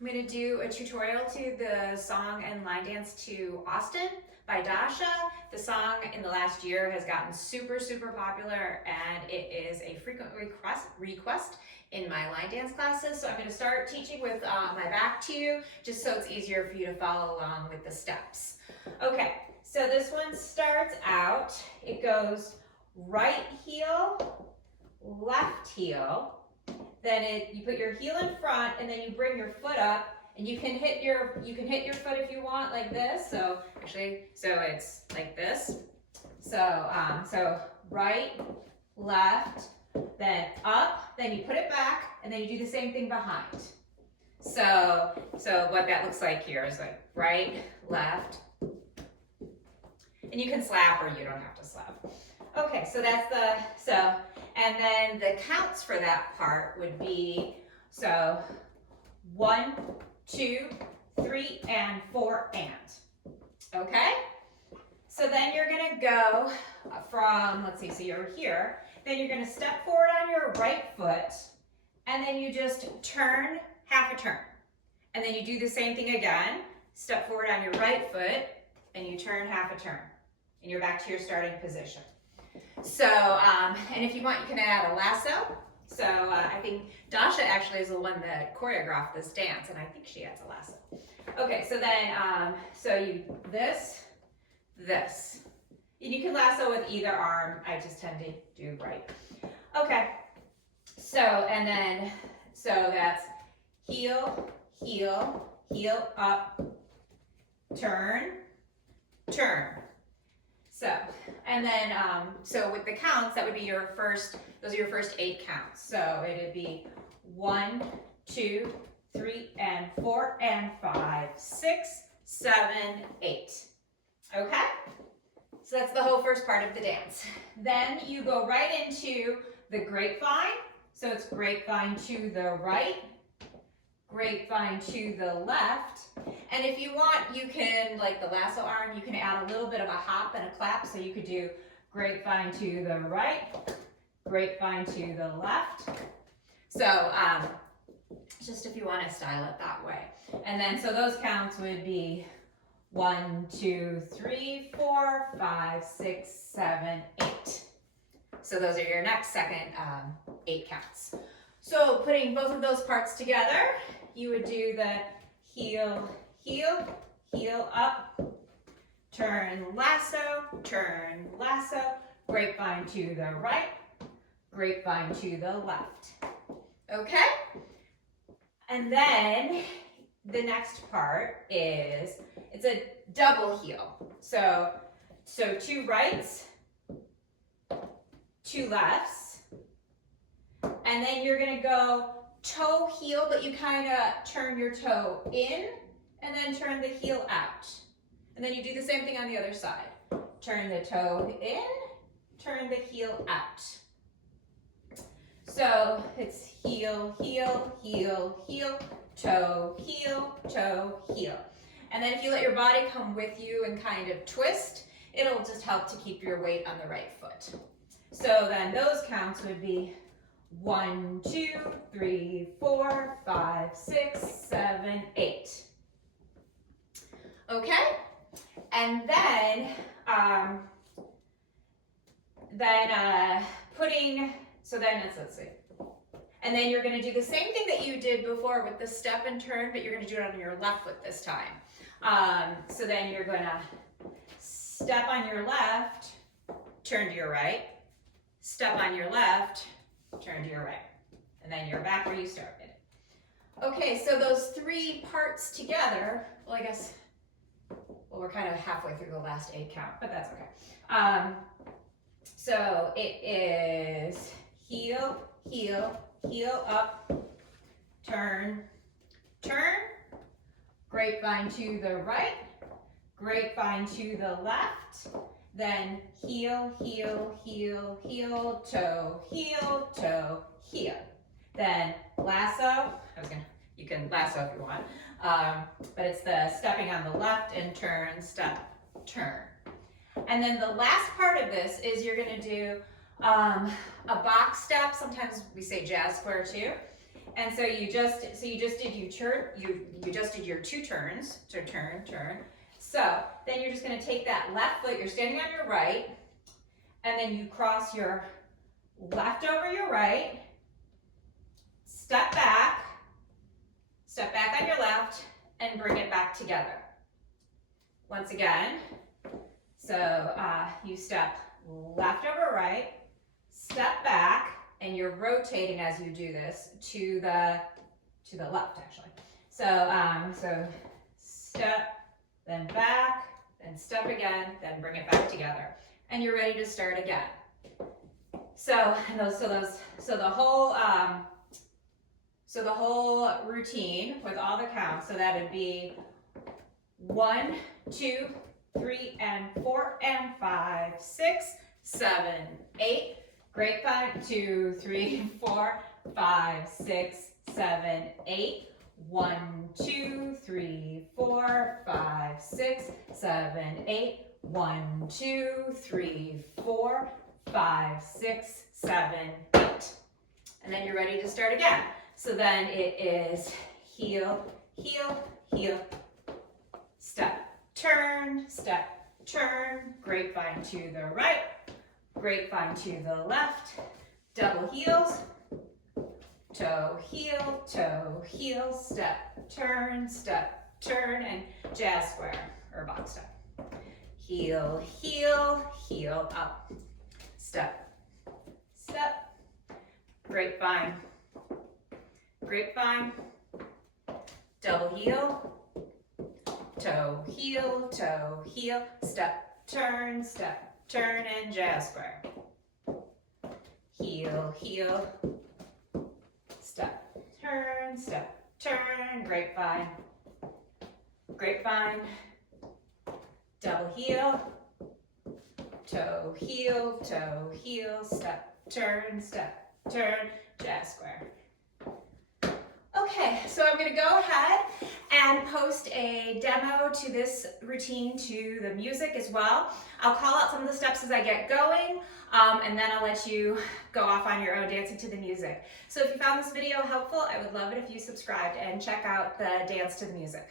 I'm going to do a tutorial to the song and line dance to Austin by Dasha. The song in the last year has gotten super popular, and it is a frequent request in my line dance classes. So I'm going to start teaching with my back to you, just so it's easier for you to follow along with the steps. Okay, so this one starts out, it goes right heel, left heel. Then you put your heel in front, and then you bring your foot up, and you can hit your foot if you want, like this. So it's like this. So right, left, then up, then you put it back, and then you do the same thing behind. So what that looks like here is like right, left, and you can slap or you don't have to slap. Okay, so that's and then the counts for that part would be, so 1, 2, 3, and 4, and. Okay? So then you're gonna go from, let's see, so you're here, then you're gonna step forward on your right foot, and then you just turn half a turn. And then you do the same thing again, step forward on your right foot, and you turn half a turn. And you're back to your starting position. So, and if you want, you can add a lasso. So I think Dasha actually is the one that choreographed this dance, and I think she adds a lasso. Okay, so then, so you, this. And you can lasso with either arm. I just tend to do right. Okay, so, and then, so that's heel, heel, heel, up, turn, turn. So, and then, so with the counts, that would be your first, those are your first 8 counts. So it would be 1, 2, 3, and 4, and 5, 6, 7, 8. Okay? So that's the whole first part of the dance. Then you go right into the grapevine. So it's grapevine to the right, grapevine to the left, and if you want, you can, like the lasso arm, you can add a little bit of a hop and a clap, so you could do grapevine to the right, grapevine to the left. So just if you want to style it that way. And then, so those counts would be 1, 2, 3, 4, 5, 6, 7, 8. So those are your next second 8 counts. So putting both of those parts together, you would do the heel, heel, heel up, turn lasso, grapevine to the right, grapevine to the left. Okay? And then the next part is, it's a double heel. So 2 rights, 2 lefts, and then you're gonna go toe heel, but you kind of turn your toe in and then turn the heel out. And then you do the same thing on the other side. Turn the toe in, turn the heel out. So it's heel, heel, heel, heel, toe, heel. And then if you let your body come with you and kind of twist, it'll just help to keep your weight on the right foot. So then those counts would be 1, 2, 3, 4, 5, 6, 7, 8. Okay? And then let's see. And then you're going to do the same thing that you did before with the step and turn, but you're going to do it on your left foot this time. So then you're going to step on your left, turn to your right, step on your left, turn to your right, and then you're back where you started. Okay, so those 3 parts together, well, I guess, well, we're kind of halfway through the last 8 count, but that's okay. So it is heel, heel, heel up, turn, turn, grapevine to the right, grapevine to the left, then heel, heel, heel, heel, toe, heel, then lasso. You can lasso if you want, but it's the stepping on the left and turn, step, turn. And then the last part of this is you're going to do a box step. Sometimes we say jazz square too. And so you just did your 2 turns, so turn, turn. So then you're just gonna take that left foot, you're standing on your right, and then you cross your left over your right, step back on your left, and bring it back together. Once again, so you step left over right, step back, and you're rotating as you do this to the left actually. So step, then back, then step again, then bring it back together, and you're ready to start again. So the whole routine with all the counts. So that would be 1, 2, 3, and 4, and 5, 6, 7, 8. Grapevine, 2, 3, 4, 5, 6, 7, 8. 1, 2, 3, 4, 5, 6, 7, 8. 1, 2, 3, 4, 5, 6, 7, 8. And then you're ready to start again. So then it is heel, heel, heel, step, turn, grapevine to the right, grapevine to the left, double heels, toe, heel, step, turn, and jazz square or box step. Heel, heel, heel, up, step, step, grapevine, grapevine, double heel, toe, heel, step, turn, and jazz square. Heel, heel, step, turn, grapevine, grapevine, double heel, toe, heel, step, turn, jazz square. Okay, so I'm gonna go ahead and post a demo to this routine to the music as well. I'll call out some of the steps as I get going, and then I'll let you go off on your own dancing to the music. So if you found this video helpful, I would love it if you subscribed and check out the dance to the music.